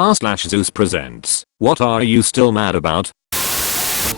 r/Zeus presents, what are you still mad about?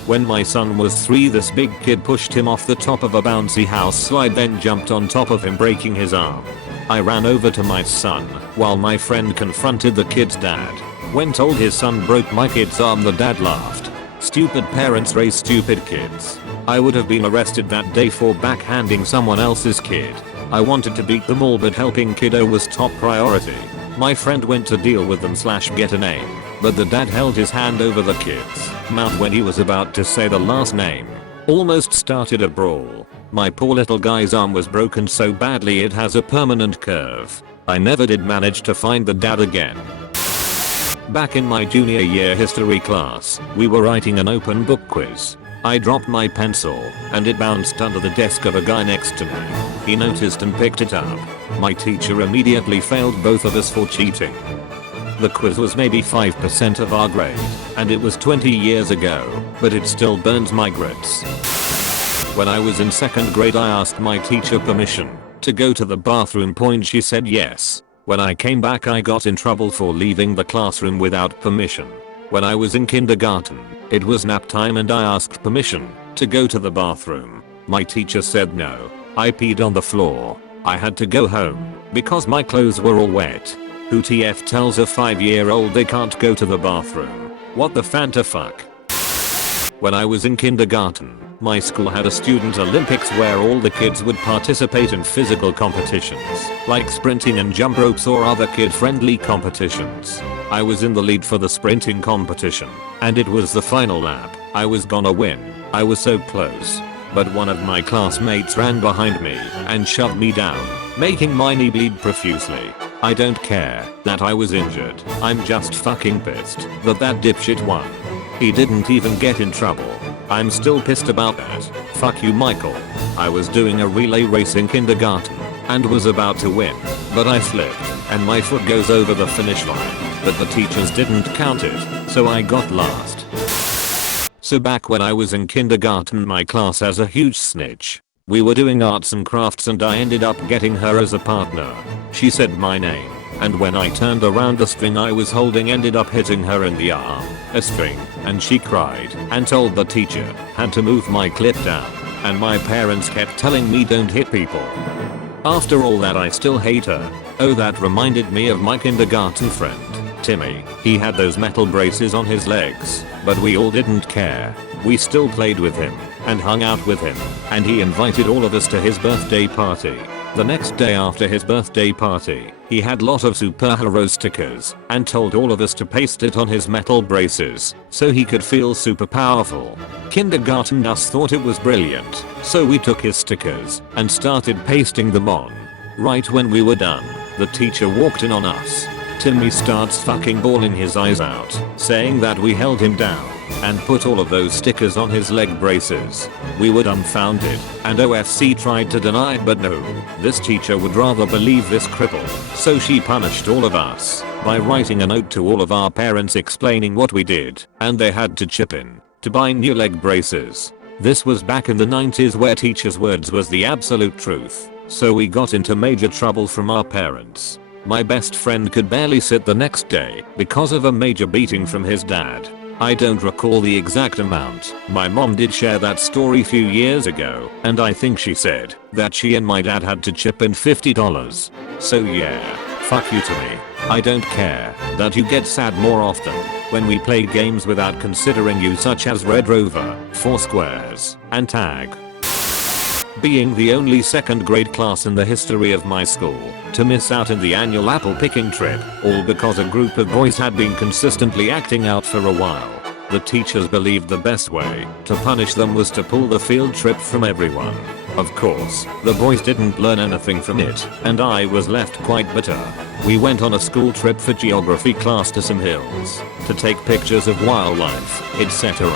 When my son was 3, this big kid pushed him off the top of a bouncy house slide, then jumped on top of him, breaking his arm. I ran over to my son while my friend confronted the kid's dad. When told his son broke my kid's arm, the dad laughed. Stupid parents raise stupid kids. I would have been arrested that day for backhanding someone else's kid. I wanted to beat them all, but helping kiddo was top priority. My friend went to deal with them / get a name, but the dad held his hand over the kid's mouth when he was about to say the last name. Almost started a brawl. My poor little guy's arm was broken so badly it has a permanent curve. I never did manage to find the dad again. Back in my junior year history class, we were writing an open book quiz. I dropped my pencil, and it bounced under the desk of a guy next to me. He noticed and picked it up. My teacher immediately failed both of us for cheating. The quiz was maybe 5% of our grade, and it was 20 years ago, but it still burns my grits. When I was in 2nd grade, I asked my teacher permission to go to the bathroom. She said yes. When I came back, I got in trouble for leaving the classroom without permission. When I was in kindergarten, it was nap time and I asked permission to go to the bathroom. My teacher said no. I peed on the floor. I had to go home because my clothes were all wet. Who TF tells a 5-year-old they can't go to the bathroom? What the fanta fuck? When I was in kindergarten, my school had a student Olympics where all the kids would participate in physical competitions, like sprinting and jump ropes or other kid-friendly competitions. I was in the lead for the sprinting competition, and it was the final lap. I was gonna win. I was so close. But one of my classmates ran behind me and shoved me down, making my knee bleed profusely. I don't care that I was injured. I'm just fucking pissed that dipshit won. He didn't even get in trouble. I'm still pissed about that. Fuck you, Michael. I was doing a relay race in kindergarten and was about to win, but I slipped and my foot goes over the finish line, but the teachers didn't count it, so I got last. So back when I was in kindergarten, my class has a huge snitch. We were doing arts and crafts and I ended up getting her as a partner. She said my name, and when I turned around, the string I was holding ended up hitting her in the arm. A string, and she cried and told the teacher, had to move my clip down, and my parents kept telling me don't hit people. After all that, I still hate her. Oh, that reminded me of my kindergarten friend, Timmy. He had those metal braces on his legs, but we all didn't care. We still played with him and hung out with him, and he invited all of us to his birthday party. The next day after his birthday party, he had lot of superhero stickers and told all of us to paste it on his metal braces so he could feel super powerful. Kindergarten us thought it was brilliant, so we took his stickers and started pasting them on. Right when we were done, the teacher walked in on us. Timmy starts fucking bawling his eyes out, saying that we held him down and put all of those stickers on his leg braces. We were dumbfounded, and OFC tried to deny it, but no, this teacher would rather believe this cripple, so she punished all of us by writing a note to all of our parents explaining what we did, and they had to chip in to buy new leg braces. This was back in the 90s where teachers' words was the absolute truth, so we got into major trouble from our parents. My best friend could barely sit the next day because of a major beating from his dad. I don't recall the exact amount. My mom did share that story few years ago, and I think she said that she and my dad had to chip in $50. So yeah, fuck you to me. I don't care that you get sad more often when we play games without considering you, such as Red Rover, Foursquares, and Tag. Being the only 2nd grade class in the history of my school to miss out in the annual apple picking trip, all because a group of boys had been consistently acting out for a while. The teachers believed the best way to punish them was to pull the field trip from everyone. Of course, the boys didn't learn anything from it, and I was left quite bitter. We went on a school trip for geography class to some hills to take pictures of wildlife, etc.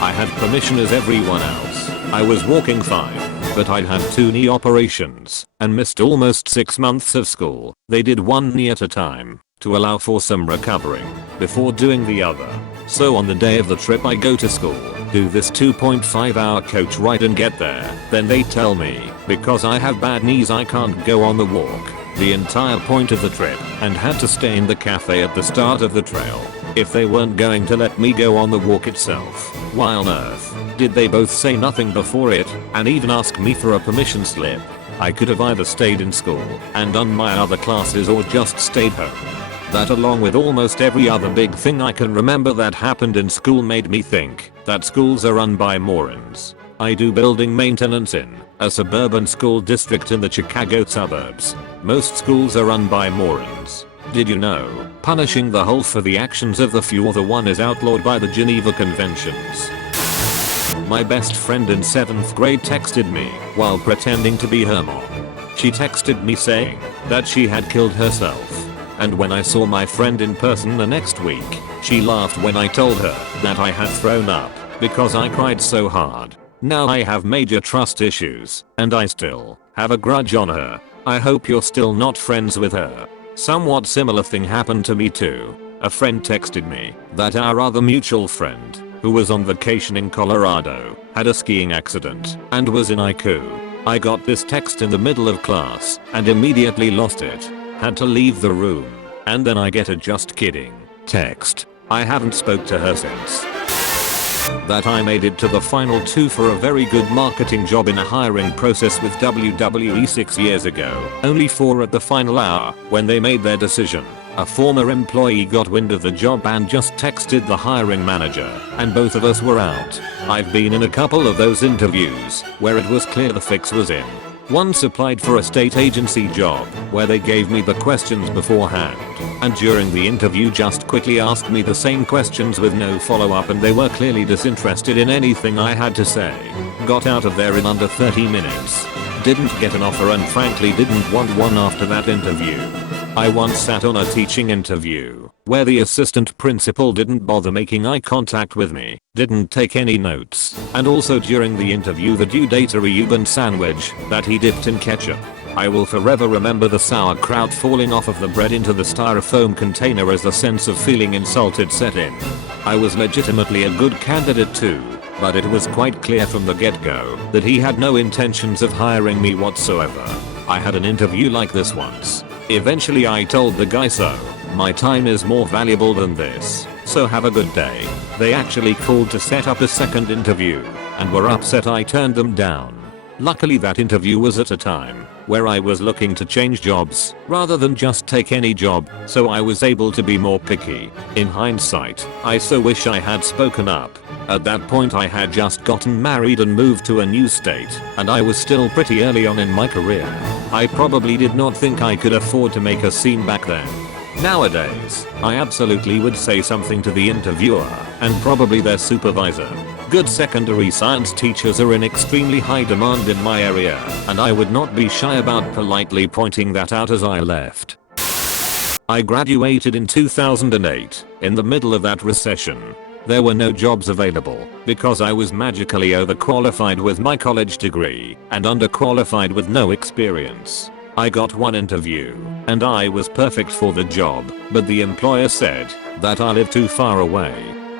I had permission as everyone else. I was walking fine, but I'd had 2 knee operations and missed almost 6 months of school. They did one knee at a time to allow for some recovering before doing the other. So on the day of the trip, I go to school, do this 2.5-hour coach ride and get there. Then they tell me because I have bad knees I can't go on the walk. the entire point of the trip and had to stay in the cafe at the start of the trail. If they weren't going to let me go on the walk itself, why on earth did they both say nothing before it and even ask me for a permission slip? I could have either stayed in school and done my other classes or just stayed home. That, along with almost every other big thing I can remember that happened in school, made me think that schools are run by morons. I do building maintenance in a suburban school district in the Chicago suburbs. Most schools are run by morons. Did you know punishing the whole for the actions of the few or the one is outlawed by the Geneva Conventions? My best friend in 7th grade texted me while pretending to be her mom. She texted me saying that she had killed herself. And when I saw my friend in person the next week, she laughed when I told her that I had thrown up because I cried so hard. Now I have major trust issues, and I still have a grudge on her. I hope you're still not friends with her. Somewhat similar thing happened to me too. A friend texted me that our other mutual friend, who was on vacation in Colorado, had a skiing accident and was in ICU. I got this text in the middle of class and immediately lost it. Had to leave the room, and then I get a "just kidding" text. I haven't spoke to her since. That I made it to the final 2 for a very good marketing job in a hiring process with WWE 6 years ago, only 4 at the final hour when they made their decision. A former employee got wind of the job and just texted the hiring manager, and both of us were out. I've been in a couple of those interviews where it was clear the fix was in. Once applied for a state agency job where they gave me the questions beforehand, and during the interview just quickly asked me the same questions with no follow-up, and they were clearly disinterested in anything I had to say. Got out of there in under 30 minutes. Didn't get an offer and frankly didn't want one after that interview. I once sat on a teaching interview where the assistant principal didn't bother making eye contact with me, didn't take any notes, and also during the interview the dude ate a Reuben sandwich that he dipped in ketchup. I will forever remember the sauerkraut falling off of the bread into the styrofoam container as the sense of feeling insulted set in. I was legitimately a good candidate too, but it was quite clear from the get-go that he had no intentions of hiring me whatsoever. I had an interview like this once. Eventually I told the guy, "So, my time is more valuable than this, so have a good day." They actually called to set up a second interview and were upset I turned them down. Luckily that interview was at a time where I was looking to change jobs rather than just take any job, so I was able to be more picky. In hindsight, I so wish I had spoken up. At that point I had just gotten married and moved to a new state, and I was still pretty early on in my career. I probably did not think I could afford to make a scene back then. Nowadays, I absolutely would say something to the interviewer and probably their supervisor. Good secondary science teachers are in extremely high demand in my area, and I would not be shy about politely pointing that out as I left. I graduated in 2008, in the middle of that recession. There were no jobs available because I was magically overqualified with my college degree and underqualified with no experience. I got one interview and I was perfect for the job, but the employer said that I lived too far away.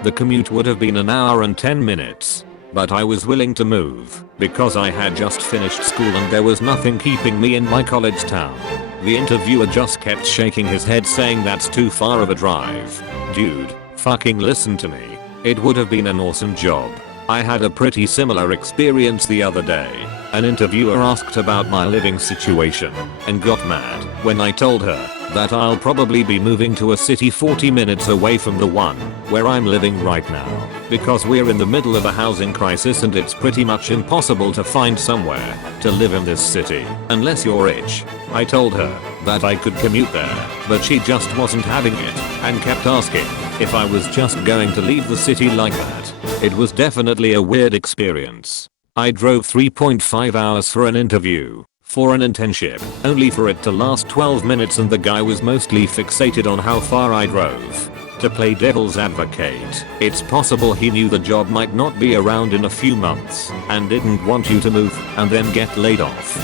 The commute would have been an hour and 10 minutes. But I was willing to move because I had just finished school and there was nothing keeping me in my college town. The interviewer just kept shaking his head saying that's too far of a drive. Dude, fucking listen to me. It would have been an awesome job. I had a pretty similar experience the other day. An interviewer asked about my living situation and got mad when I told her that I'll probably be moving to a city 40 minutes away from the one where I'm living right now because we're in the middle of a housing crisis and it's pretty much impossible to find somewhere to live in this city unless you're rich. I told her that I could commute there, but she just wasn't having it and kept asking if I was just going to leave the city like that. It was definitely a weird experience. I drove 3.5 hours for an interview for an internship, only for it to last 12 minutes, and the guy was mostly fixated on how far I drove. To play devil's advocate, it's possible he knew the job might not be around in a few months and didn't want you to move and then get laid off.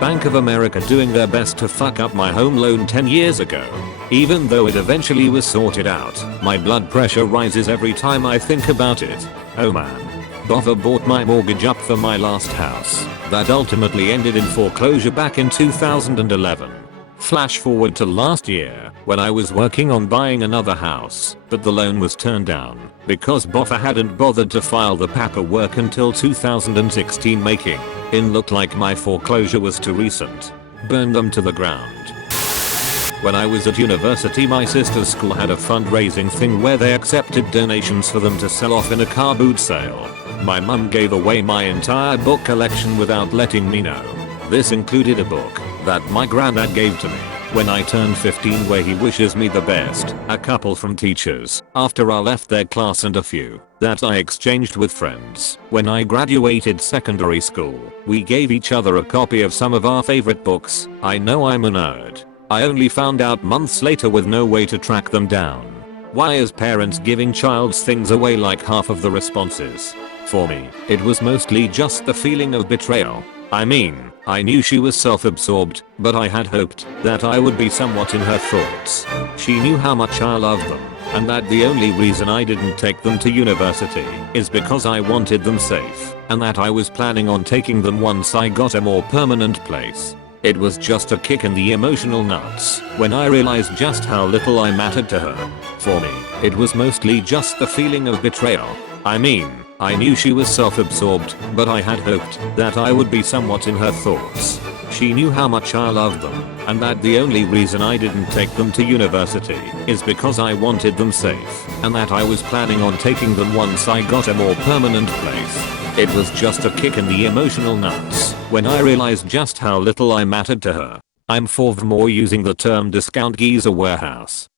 Bank of America doing their best to fuck up my home loan 10 years ago. Even though it eventually was sorted out, my blood pressure rises every time I think about it. Oh man. Bother bought my mortgage up for my last house that ultimately ended in foreclosure back in 2011. Flash forward to last year when I was working on buying another house, but the loan was turned down because Boffa hadn't bothered to file the paperwork until 2016, making it look like my foreclosure was too recent. Burn them to the ground. When I was at university, my sister's school had a fundraising thing where they accepted donations for them to sell off in a car boot sale. My mum gave away my entire book collection without letting me know. This included a book that my granddad gave to me when I turned 15 where he wishes me the best, a couple from teachers after I left their class, and a few that I exchanged with friends when I graduated secondary school. We gave each other a copy of some of our favorite books. I know I'm a nerd. I only found out months later with no way to track them down. Why is parents giving child's things away like half of the responses? For me, it was mostly just the feeling of betrayal. I mean, I knew she was self-absorbed, but I had hoped that I would be somewhat in her thoughts. She knew how much I loved them, and that the only reason I didn't take them to university is because I wanted them safe, and that I was planning on taking them once I got a more permanent place. It was just a kick in the emotional nuts when I realized just how little I mattered to her. For me, it was mostly just the feeling of betrayal. I mean, I knew she was self-absorbed, but I had hoped that I would be somewhat in her thoughts. She knew how much I loved them, and that the only reason I didn't take them to university is because I wanted them safe, and that I was planning on taking them once I got a more permanent place. It was just a kick in the emotional nuts when I realized just how little I mattered to her. I'm more using the term discount geezer warehouse.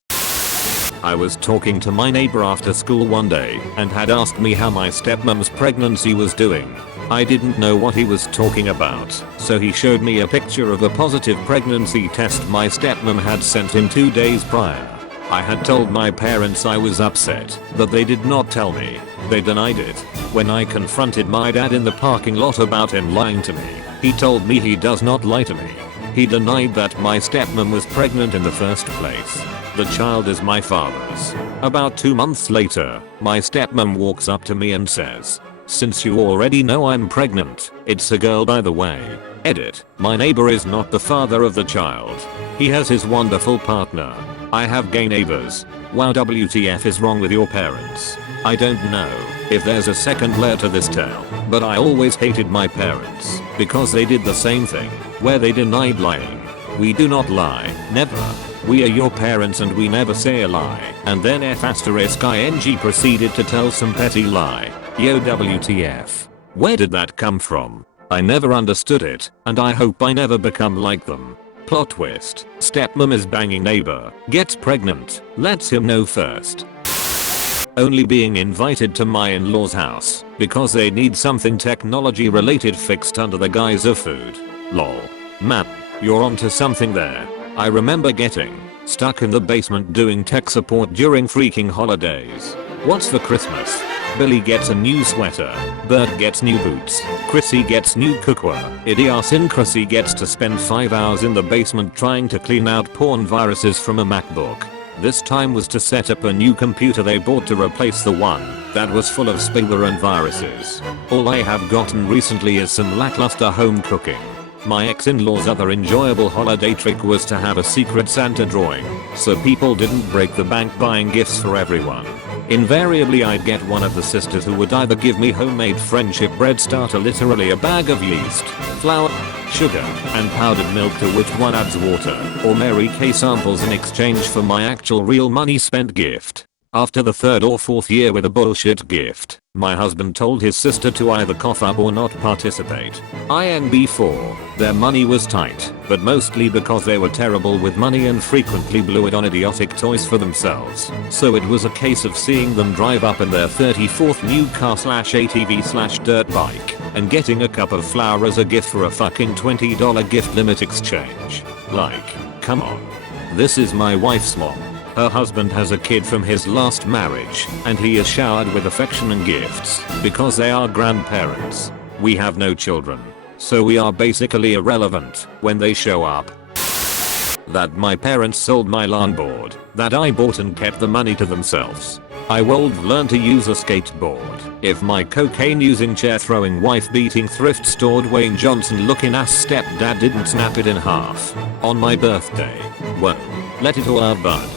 I was talking to my neighbor after school one day and had asked me how my stepmom's pregnancy was doing. I didn't know what he was talking about, so he showed me a picture of a positive pregnancy test my stepmom had sent him 2 days prior. I had told my parents I was upset, but they did not tell me. They denied it. When I confronted my dad in the parking lot about him lying to me, he told me he does not lie to me. He denied that my stepmom was pregnant in the first place. The child is my father's. About 2 months later, my stepmom walks up to me and says, "Since you already know I'm pregnant, it's a girl by the way." Edit. My neighbor is not the father of the child. He has his wonderful partner. I have gay neighbors. Wow, WTF is wrong with your parents? I don't know if there's a second layer to this tale, but I always hated my parents because they did the same thing, where they denied lying. We do not lie, never. We are your parents and we never say a lie. And then F***ing proceeded to tell some petty lie. Yo, WTF. Where did that come from? I never understood it, and I hope I never become like them. Plot twist. Stepmom is banging neighbor, gets pregnant, lets him know first. Only being invited to my in-laws' house because they need something technology related fixed under the guise of food. Lol. Man, you're onto something there. I remember getting stuck in the basement doing tech support during freaking holidays. What's for Christmas? Billy gets a new sweater, Bert gets new boots, Chrissy gets new cookware, Idiosyncrasy gets to spend 5 hours in the basement trying to clean out porn viruses from a MacBook. This time was to set up a new computer they bought to replace the one that was full of spyware and viruses. All I have gotten recently is some lackluster home cooking. My ex-in-law's other enjoyable holiday trick was to have a secret Santa drawing, so people didn't break the bank buying gifts for everyone. Invariably I'd get one of the sisters who would either give me homemade friendship bread starter, literally a bag of yeast, flour, sugar, and powdered milk to which one adds water, or Mary Kay samples in exchange for my actual real money spent gift. After the 3rd or 4th year with a bullshit gift, my husband told his sister to either cough up or not participate. INB4, their money was tight, but mostly because they were terrible with money and frequently blew it on idiotic toys for themselves. So it was a case of seeing them drive up in their 34th new car/ATV/dirt bike and getting a cup of flour as a gift for a fucking $20 gift limit exchange. Like, come on. This is my wife's mom. Her husband has a kid from his last marriage, and he is showered with affection and gifts because they are grandparents. We have no children, so we are basically irrelevant when they show up. That my parents sold my longboard that I bought and kept the money to themselves. I would learn to use a skateboard if my cocaine using chair throwing wife beating thrift store Dwayne Johnson looking ass stepdad didn't snap it in half on my birthday. Whoa, let it all out bud.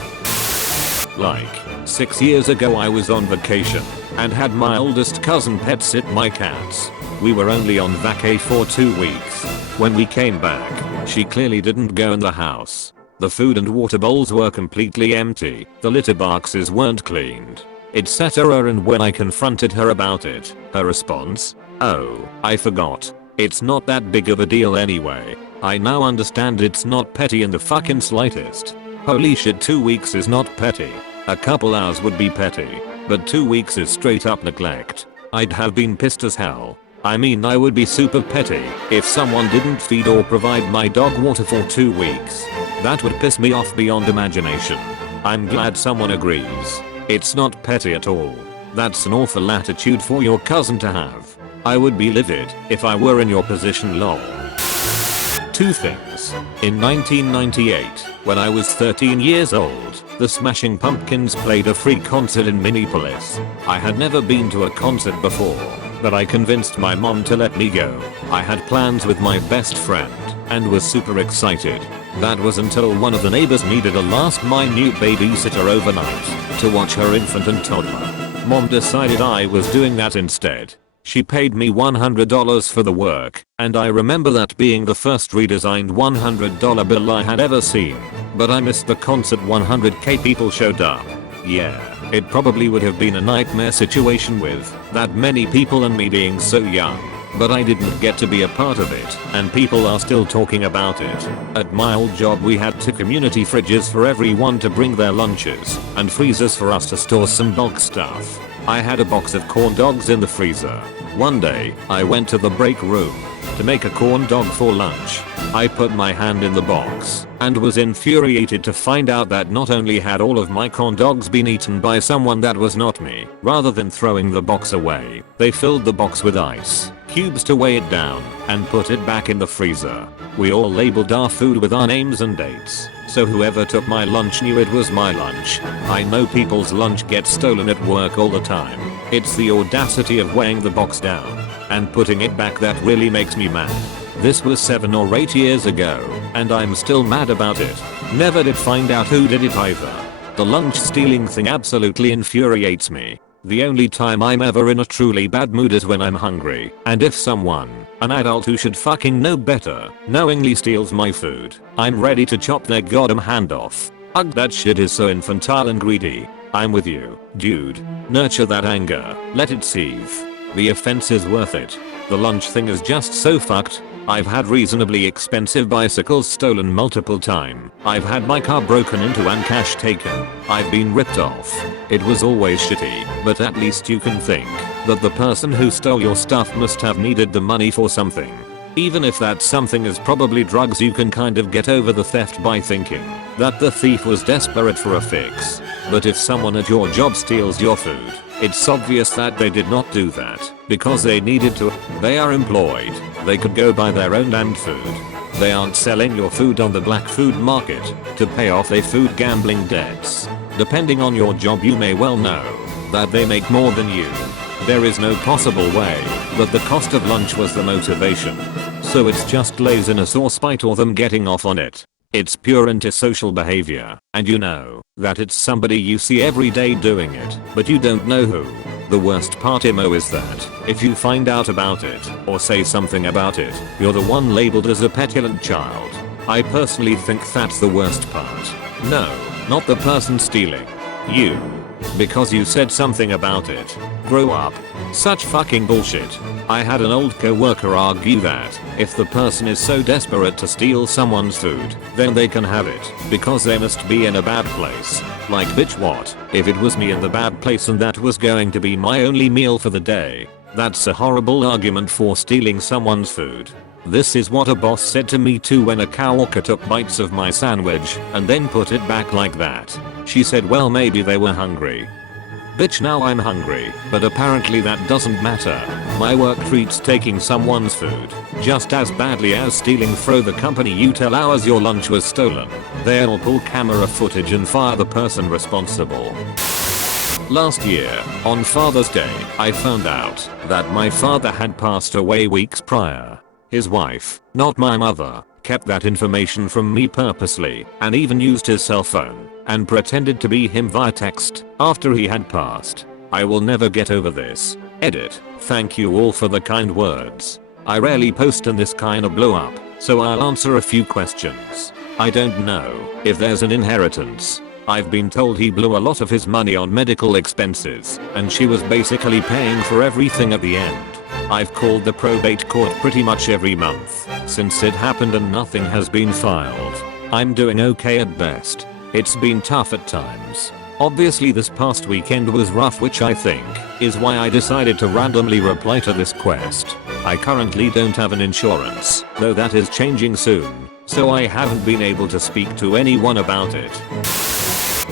Like 6 years ago I was on vacation and had my oldest cousin pet sit my cats. We were only on vacay for 2 weeks. When we came back, she clearly didn't go in the house. The food and water bowls were completely empty. The litter boxes weren't cleaned, etc. And when I confronted her about it, her response, "Oh, I forgot. It's not that big of a deal anyway." I now understand it's not petty in the fucking slightest. Holy shit, 2 weeks is not petty. A couple hours would be petty, but 2 weeks is straight up neglect. I'd have been pissed as hell. I mean, I would be super petty if someone didn't feed or provide my dog water for 2 weeks. That would piss me off beyond imagination. I'm glad someone agrees. It's not petty at all. That's an awful attitude for your cousin to have. I would be livid if I were in your position lol. 2 things. In 1998, when I was 13 years old, the Smashing Pumpkins played a free concert in Minneapolis. I had never been to a concert before, but I convinced my mom to let me go. I had plans with my best friend and was super excited. That was until one of the neighbors needed a last minute babysitter overnight to watch her infant and toddler. Mom decided I was doing that instead. She paid me $100 for the work, and I remember that being the first redesigned $100 bill I had ever seen. But I missed the concert. 100k people showed up. Yeah, it probably would have been a nightmare situation with that many people and me being so young. But I didn't get to be a part of it, and people are still talking about it. At my old job we had 2 community fridges for everyone to bring their lunches, and freezers for us to store some bulk stuff. I had a box of corn dogs in the freezer. One day, I went to the break room to make a corn dog for lunch. I put my hand in the box and was infuriated to find out that not only had all of my corn dogs been eaten by someone that was not me, rather than throwing the box away, they filled the box with ice cubes to weigh it down and put it back in the freezer. We all labeled our food with our names and dates, so whoever took my lunch knew it was my lunch. I know people's lunch gets stolen at work all the time. It's the audacity of weighing the box down and putting it back that really makes me mad. This was 7 or 8 years ago, and I'm still mad about it. Never did find out who did it either. The lunch stealing thing absolutely infuriates me. The only time I'm ever in a truly bad mood is when I'm hungry, and if someone, an adult who should fucking know better, knowingly steals my food, I'm ready to chop their goddamn hand off. Ugh, that shit is so infantile and greedy. I'm with you, dude. Nurture that anger, let it seethe. The offense is worth it. The lunch thing is just so fucked. I've had reasonably expensive bicycles stolen multiple times. I've had my car broken into and cash taken. I've been ripped off. It was always shitty, but at least you can think that the person who stole your stuff must have needed the money for something. Even if that something is probably drugs, you can kind of get over the theft by thinking that the thief was desperate for a fix. But if someone at your job steals your food, it's obvious that they did not do that because they needed to. They are employed. They could go buy their own damned food. They aren't selling your food on the black food market to pay off their food gambling debts. Depending on your job, you may well know that they make more than you. There is no possible way that the cost of lunch was the motivation. So it's just laziness or spite or them getting off on it. It's pure antisocial behavior, and you know that it's somebody you see every day doing it, but you don't know who. The worst part, Imo, is that if you find out about it or say something about it, you're the one labeled as a petulant child. I personally think that's the worst part. No, not the person stealing. You. Because you said something about it. Grow up. Such fucking bullshit. I had an old co-worker argue that if the person is so desperate to steal someone's food, then they can have it because they must be in a bad place. Like, bitch, what if it was me in the bad place and that was going to be my only meal for the day? That's a horrible argument for stealing someone's food. This is what a boss said to me too when a coworker took bites of my sandwich and then put it back like that. She said, well, maybe they were hungry. Bitch, now I'm hungry, but apparently that doesn't matter. My work treats taking someone's food just as badly as stealing. Throw the company you tell hours your lunch was stolen. They'll pull camera footage and fire the person responsible. Last year, on Father's Day, I found out that my father had passed away weeks prior. His wife, not my mother, kept that information from me purposely and even used his cell phone and pretended to be him via text after he had passed. I will never get over this. Edit. Thank you all for the kind words. I rarely post and this kinda blew up, so I'll answer a few questions. I don't know if there's an inheritance. I've been told he blew a lot of his money on medical expenses and she was basically paying for everything at the end. I've called the probate court pretty much every month since it happened and nothing has been filed. I'm doing okay at best. It's been tough at times. Obviously this past weekend was rough, which I think is why I decided to randomly reply to this quest. I currently don't have an insurance, though that is changing soon, so I haven't been able to speak to anyone about it.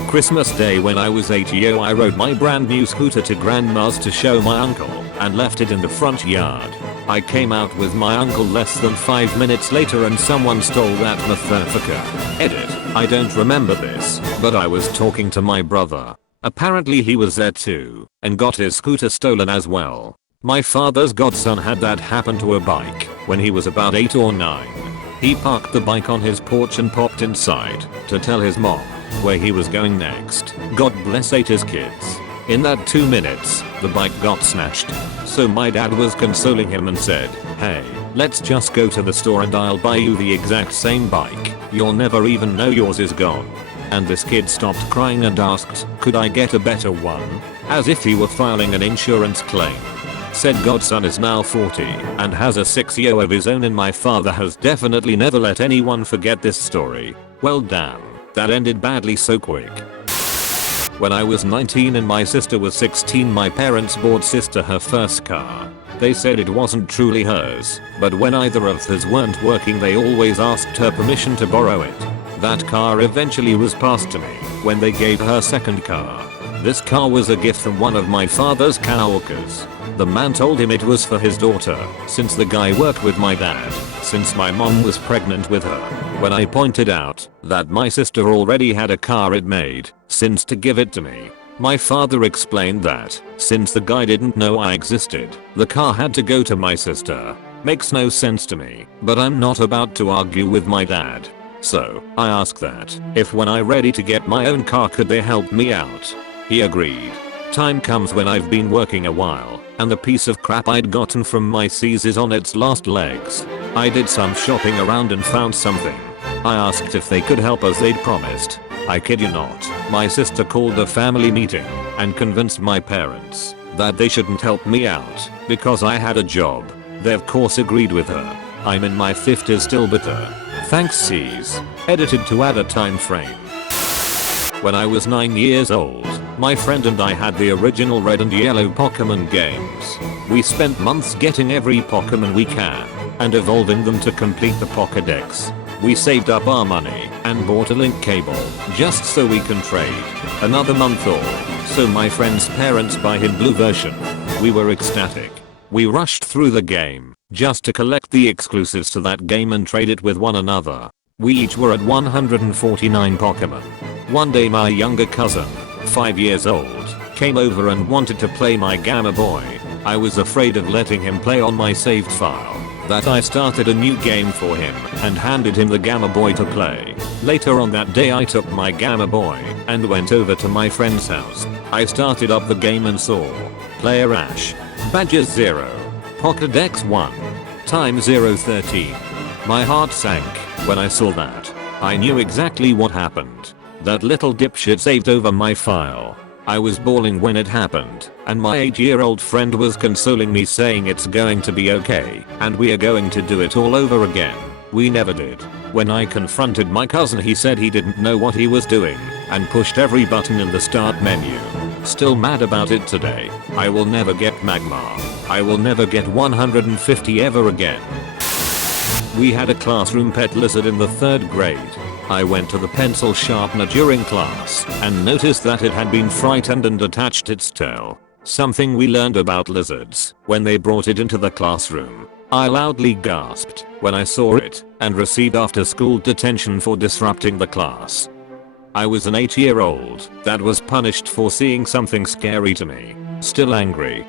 Christmas Day when I was 8 I rode my brand new scooter to grandma's to show my uncle and left it in the front yard. I came out with my uncle less than 5 minutes later and someone stole that motherfucker. Edit. I don't remember this, but I was talking to my brother. Apparently he was there too and got his scooter stolen as well. My father's godson had that happen to a bike when he was about 8 or 9. He parked the bike on his porch and popped inside to tell his mom where he was going next. God bless 8 his kids. In that 2 minutes, the bike got snatched. So my dad was consoling him and said, "Hey, let's just go to the store and I'll buy you the exact same bike. You'll never even know yours is gone." And this kid stopped crying and asked, "Could I get a better one?" As if he were filing an insurance claim. Said godson is now 40 and has a 6-year of his own, and my father has definitely never let anyone forget this story. Well damn, that ended badly so quick. When I was 19 and my sister was 16, my parents bought sister her first car. They said it wasn't truly hers, but when either of us weren't working they always asked her permission to borrow it. That car eventually was passed to me when they gave her second car. This car was a gift from one of my father's coworkers. The man told him it was for his daughter, since the guy worked with my dad, since my mom was pregnant with her. When I pointed out that my sister already had a car it made sense to give it to me. My father explained that since the guy didn't know I existed, the car had to go to my sister. Makes no sense to me, but I'm not about to argue with my dad. So I asked that if when I'm ready to get my own car could they help me out. He agreed. Time comes when I've been working a while and the piece of crap I'd gotten from my C's is on its last legs. I did some shopping around and found something. I asked if they could help as they'd promised. I kid you not, my sister called a family meeting and convinced my parents that they shouldn't help me out because I had a job. They of course agreed with her. I'm in my 50s still bitter. Thanks C's. Edited to add a time frame. When I was 9 years old, my friend and I had the original red and yellow Pokemon games. We spent months getting every Pokemon we can and evolving them to complete the Pokédex. We saved up our money and bought a link cable just so we can trade. Another month or so my friend's parents buy him blue version. We were ecstatic. We rushed through the game just to collect the exclusives to that game and trade it with one another. We each were at 149 Pokemon. One day my younger cousin, 5 years old, came over and wanted to play my Gamma Boy. I was afraid of letting him play on my saved file. That I started a new game for him and handed him the Gamma Boy to play. Later on that day I took my Gamma Boy and went over to my friend's house. I started up the game and saw Player Ash, Badges 0, Pokédex 1, Time 013. My heart sank when I saw that. I knew exactly what happened. That little dipshit saved over my file. I was bawling when it happened, and my 8-year-old friend was consoling me saying it's going to be okay, and we are going to do it all over again. We never did. When I confronted my cousin he said he didn't know what he was doing, and pushed every button in the start menu. Still mad about it today. I will never get Magmar. I will never get 150 ever again. We had a classroom pet lizard in the 3rd grade. I went to the pencil sharpener during class and noticed that it had been frightened and attached its tail. Something we learned about lizards when they brought it into the classroom. I loudly gasped when I saw it and received after school detention for disrupting the class. I was an 8-year-old that was punished for seeing something scary to me. Still angry.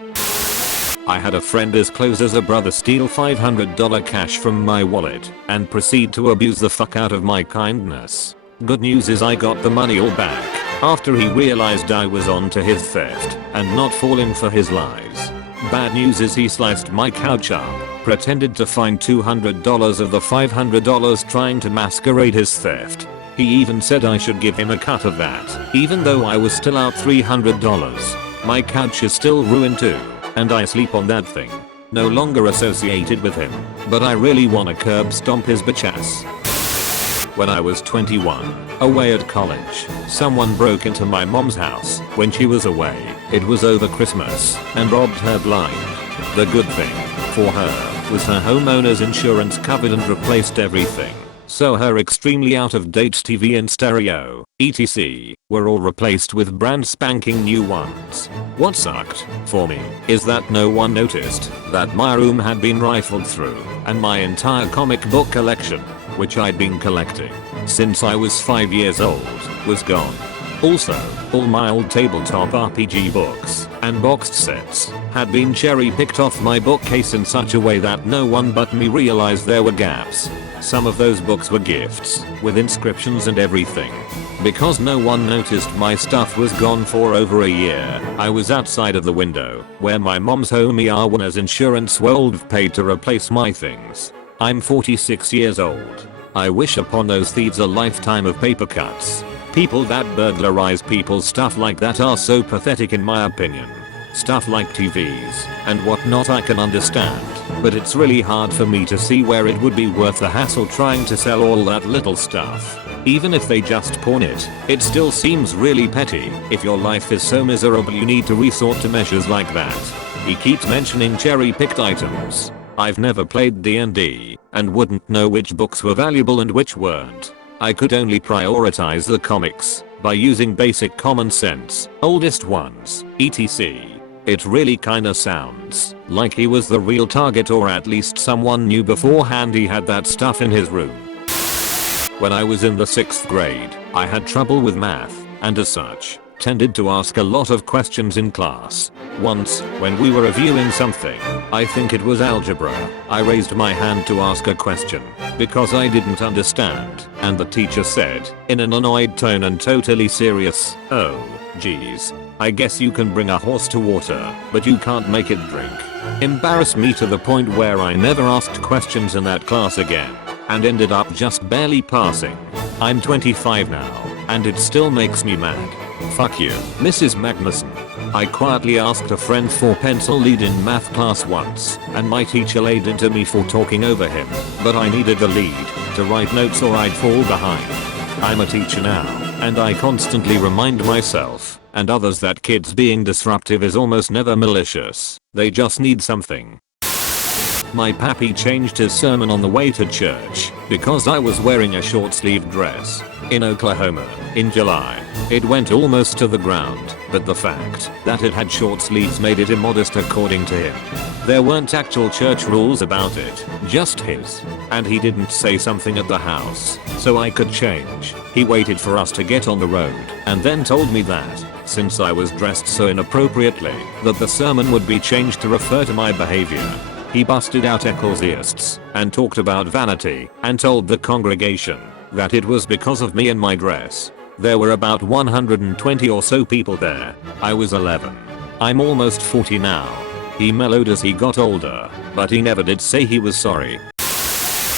I had a friend as close as a brother steal $500 cash from my wallet and proceed to abuse the fuck out of my kindness. Good news is I got the money all back after he realized I was on to his theft and not falling for his lies. Bad news is he sliced my couch up, pretended to find $200 of the $500 trying to masquerade his theft. He even said I should give him a cut of that, even though I was still out $300. My couch is still ruined too, and I sleep on that thing. No longer associated with him, but I really wanna curb stomp his bitch ass. When I was 21, away at college, someone broke into my mom's house when she was away. It was over Christmas and robbed her blind. The good thing for her was her homeowner's insurance covered and replaced everything. So her extremely out of date TV and stereo, etc., were all replaced with brand spanking new ones. What sucked for me is that no one noticed that my room had been rifled through and my entire comic book collection, which I'd been collecting since I was 5 years old, was gone. Also, all my old tabletop RPG books and boxed sets had been cherry picked off my bookcase in such a way that no one but me realized there were gaps. Some of those books were gifts with inscriptions and everything. Because no one noticed my stuff was gone for over a year, I was outside of the window where my mom's homeowner's insurance would paid to replace my things. I'm 46 years old. I wish upon those thieves a lifetime of paper cuts. People that burglarize people's stuff like that are so pathetic in my opinion. Stuff like TVs and whatnot I can understand, but it's really hard for me to see where it would be worth the hassle trying to sell all that little stuff. Even if they just pawn it, it still seems really petty. If your life is so miserable you need to resort to measures like that. He keeps mentioning cherry-picked items. I've never played D&D and wouldn't know which books were valuable and which weren't. I could only prioritize the comics by using basic common sense, oldest ones, etc. It really kinda sounds like he was the real target, or at least someone knew beforehand he had that stuff in his room. When I was in the 6th grade, I had trouble with math, and as such, tended to ask a lot of questions in class. Once, when we were reviewing something, I think it was algebra, I raised my hand to ask a question because I didn't understand, and the teacher said, in an annoyed tone and totally serious, "Oh, geez. I guess you can bring a horse to water, but you can't make it drink." Embarrassed me to the point where I never asked questions in that class again, and ended up just barely passing. I'm 25 now, and it still makes me mad. Fuck you, Mrs. Magnuson. I quietly asked a friend for pencil lead in math class once, and my teacher laid into me for talking over him, but I needed the lead to write notes or I'd fall behind. I'm a teacher now, and I constantly remind myself and others that kids being disruptive is almost never malicious. They just need something. My pappy changed his sermon on the way to church because I was wearing a short-sleeved dress. In Oklahoma, in July, it went almost to the ground, but the fact that it had short sleeves made it immodest according to him. There weren't actual church rules about it, just his. And he didn't say something at the house, so I could change. He waited for us to get on the road, and then told me that, since I was dressed so inappropriately, that the sermon would be changed to refer to my behavior. He busted out Ecclesiastes and talked about vanity and told the congregation that it was because of me and my dress. There were about 120 or so people there. I was 11. I'm almost 40 now. He mellowed as he got older, but he never did say he was sorry.